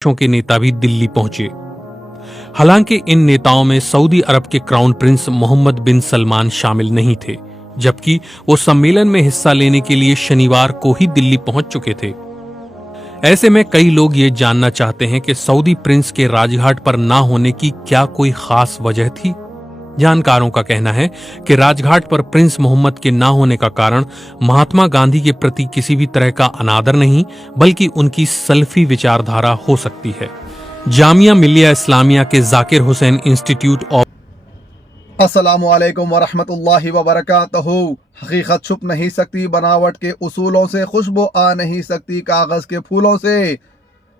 देशों के नेता भी दिल्ली पहुंचे। हालांकि इन नेताओं में सऊदी अरब के क्राउन प्रिंस मोहम्मद बिन सलमान शामिल नहीं थे, जबकि वो सम्मेलन में हिस्सा लेने के लिए शनिवार को ही दिल्ली पहुंच चुके थे। ऐसे में कई लोग ये जानना चाहते हैं कि सऊदी प्रिंस के राजघाट पर ना होने की क्या कोई खास वजह थी। जानकारों का कहना है कि राजघाट पर प्रिंस मोहम्मद के ना होने का कारण महात्मा गांधी के प्रति किसी भी तरह का अनादर नहीं, बल्कि उनकी सल्फी विचारधारा हो सकती है। जामिया मिलिया इस्लामिया के जाकिर हुसैन इंस्टीट्यूट ऑफ अस्सलामुअलैकुम वरहमतुल्लाहि वबरकातुहू। हकीकत छुप नहीं सकती बनावट के उसूलों से, खुशबू आ नहीं सकती कागज़ के फूलों से।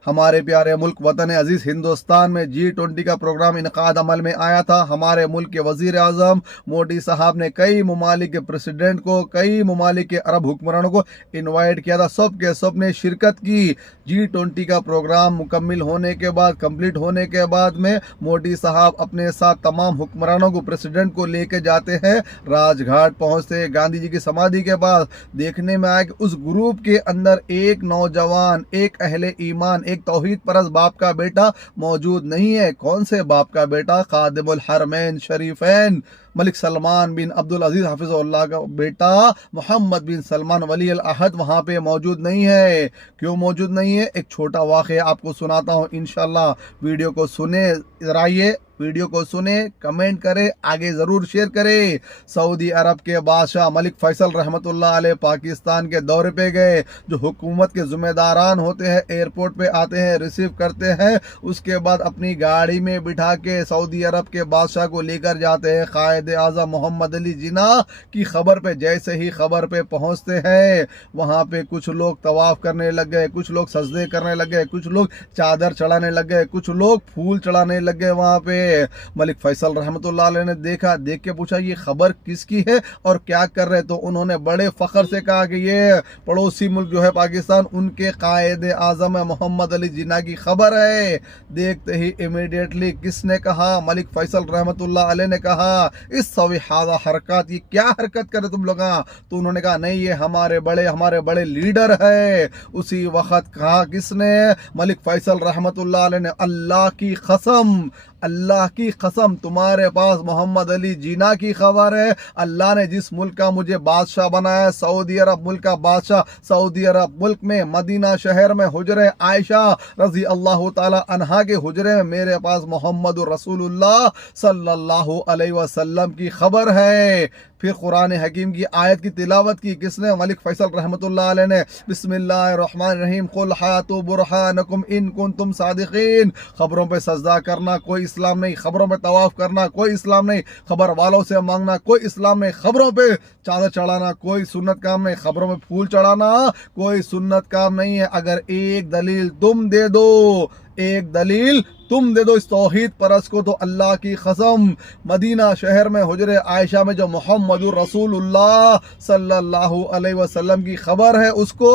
हमारे प्यारे मुल्क वतन अजीज़ हिंदुस्तान में G20 का प्रोग्राम इनकाद अमल में आया था। हमारे मुल्क के वज़ीर आज़म मोदी साहब ने कई ममालिक के प्रेसिडेंट को, कई ममालिक के अरब हुक्मरानों को इनवाइट किया था। सब के सब ने शिरकत की। G20 का प्रोग्राम मुकम्मिल होने के बाद, कंप्लीट होने के बाद में मोदी साहब अपने साथ तमाम हुक्मरानों को, प्रेसिडेंट को लेके जाते हैं। राजघाट पहुँचते गांधी जी की समाधि के पास, देखने में आया कि उस ग्रुप के अंदर एक नौजवान, एक अहले ईमान, एक तौहीद परस्त बाप का बेटा मौजूद नहीं है। कौन से बाप का बेटा? खादिमुल हरमैन शरीफैन मलिक सलमान बिन अब्दुल अजीज हफिज़ुल्लाह का बेटा मोहम्मद बिन सलमान वली अल अहद वहाँ पे मौजूद नहीं है। क्यों मौजूद नहीं है? एक छोटा वाक़या आपको सुनाता हूँ इंशाल्लाह। वीडियो को सुने, इधराइए, वीडियो को सुने, कमेंट करें, आगे ज़रूर शेयर करें। सऊदी अरब के बादशाह मलिक फैसल रहमतुल्लाह अलैह पाकिस्तान के दौरे पे गए। जो हुकूमत के ज़िम्मेदारान होते हैं एयरपोर्ट पे आते हैं, रिसीव करते हैं, उसके बाद अपनी गाड़ी में बिठा के सऊदी अरब के बादशाह को लेकर जाते हैं। कायद आज़म मोहम्मद अली जिन्ना की खबर पे जैसे ही खबर पे पहुँचते हैं, वहाँ पे कुछ लोग तवाफ़ करने लग गए, कुछ लोग सजदे करने लग गए, कुछ लोग चादर चढ़ाने लग गए, कुछ लोग फूल चढ़ाने लग गए। वहाँ पे मलिक फैसल रहमतुल्लाह अलैह ने देखा, देख के पूछा ये खबर किसकी है और क्या कर रहे? तो उन्होंने बड़े फख्र से कहा कि ये पड़ोसी मुल्क जो है पाकिस्तान, उनके कायद आज़म मोहम्मद अली जिन्ना की खबर है। देखते ही इमीडिएटली किसने कहा? मलिक फैसल रहमतुल्लाह अलैह ने कहा, इस सविहादा हरकत, ये क्या हरकत करे तुम लोग? तो उन्होंने कहा नहीं, ये हमारे बड़े लीडर है। उसी वक्त कहा किसने? मलिक फैसल रहमतुल्लाह अलैह ने, अल्लाह की कसम, अल्लाह की कसम, तुम्हारे पास मोहम्मद अली जिन्ना की खबर है। अल्लाह ने जिस मुल्क का मुझे बादशाह बनाया, सऊदी अरब मुल्क का बादशाह, सऊदी अरब मुल्क में मदीना शहर में हुजरे आयशा रजी अल्लाह ताला अन्हा के हुजरे में मेरे पास मोहम्मद रसूलुल्लाह सल्लल्लाहु अलैहि वसल्लम की खबर है। फिर कुरान हकीम की आयत की तिलावत की किसने? मलिक फैसल रहमतुल्लाह अलैह ने। बिस्मिल्लाहिर्रहमानिर्रहीम, कुल हातु बुरहानकुम इन कुंतुम सादिकीन। खबरों पे सजदा करना कोई इस्लाम नहीं, खबरों पे तवाफ करना कोई इस्लाम नहीं, खबर वालों से मांगना कोई इस्लाम नहीं, खबरों पे चादर चढ़ाना कोई सुन्नत काम नहीं, खबरों में फूल चढ़ाना कोई सुन्नत काम नहीं है। अगर एक दलील तुम दे दो, एक दलील तुम दे दो इस तौहीद परस को, तो अल्लाह की कसम मदीना शहर में हुजरे आयशा में जो मोहम्मद रसूलुल्लाह सल्लल्लाहु अलैहि वसल्लम की खबर है, उसको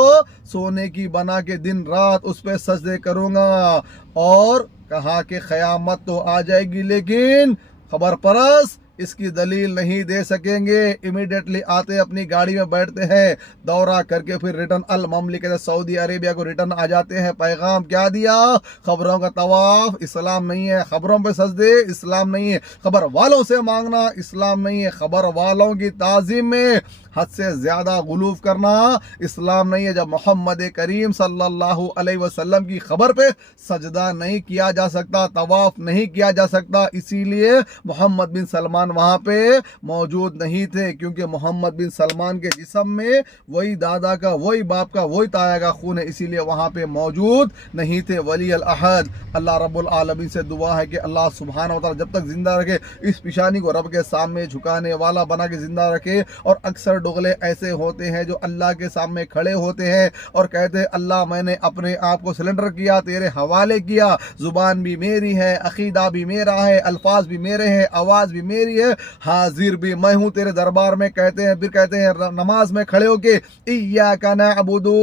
सोने की बना के दिन रात उस पर सजदे करूँगा। और कहा कि क़यामत तो आ जाएगी लेकिन खबर परस इसकी दलील नहीं दे सकेंगे। इमीडिएटली आते अपनी गाड़ी में बैठते हैं, दौरा करके फिर रिटर्न अल ममलिकत सऊदी अरेबिया को रिटर्न आ जाते हैं। पैगाम क्या दिया? खबरों का तवाफ इस्लाम नहीं है, खबरों पे सजदे इस्लाम नहीं है, खबर वालों से मांगना इस्लाम नहीं है, खबर वालों की ताज़ीम में हद से ज़्यादा गुलूफ करना इस्लाम नहीं है। जब मोहम्मद करीम सल्लल्लाहु अलैहि वसल्लम की खबर पे सजदा नहीं किया जा सकता, तवाफ नहीं किया जा सकता, इसीलिए मोहम्मद बिन सलमान वहाँ पे मौजूद नहीं थे, क्योंकि मोहम्मद बिन सलमान के जिस्म में वही दादा का, वही बाप का, वही ताया का खून है, इसीलिए वहाँ पे मौजूद नहीं थे वली अल अहद। अल्लाह रब्बुल आलमीन से दुआ है कि अल्लाह सुब्हानहू व तआला जब तक जिंदा रखे, इस पिशानी को रब के सामने झुकाने वाला बना के जिंदा रखे। और अक्सर डुगले ऐसे होते हैं जो अल्लाह के सामने खड़े होते हैं और कहते हैं अल्लाह मैंने अपने आप को सिलेंडर किया, तेरे हवाले किया, जुबान भी मेरी है, अकीदा भी मेरा है, अल्फाज भी मेरे हैं, आवाज़ भी मेरी रही है, हाजिर भी मैं हूँ तेरे दरबार में। कहते हैं, फिर कहते हैं नमाज में खड़े होके, इय्याका नअबुदु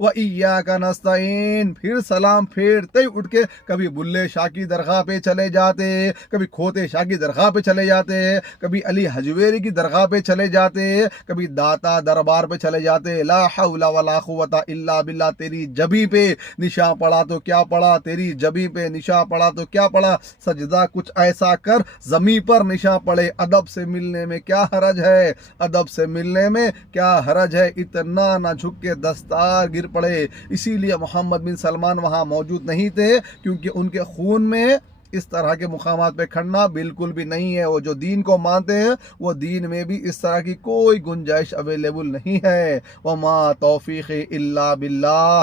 व इय्याका नस्तईन। फिर सलाम फेरते ही उठ के कभी बुल्ले शाह की दरगाह पे चले जाते, कभी खोते शाह की दरगाह पे चले जाते, कभी अली हजवेरी की दरगाह पे चले जाते, कभी दाता दरबार पे चले जाते। ला हौला वला कुव्वता इल्ला बिल्लाह। तेरी जबी पे निशा पड़ा तो क्या पड़ा, तेरी जबी पे निशा पड़ा तो क्या पड़ा। सजदा कुछ ऐसा कर जमी पर निशा पड़े। अदब से मिलने में क्या हरज है, अदब से मिलने में क्या हरज है। इतना ना झुक के दस्तार गिर पड़े। इसीलिए मोहम्मद बिन सलमान वहाँ मौजूद नहीं थे, क्योंकि उनके खून में इस तरह के मुकामात पे खड़ना बिल्कुल भी नहीं है। वो जो दीन को मानते हैं, वो दीन में भी इस तरह की कोई गुंजाइश अवेलेबल नहीं है। वमा तौफीक इल्ला बिल्लाह।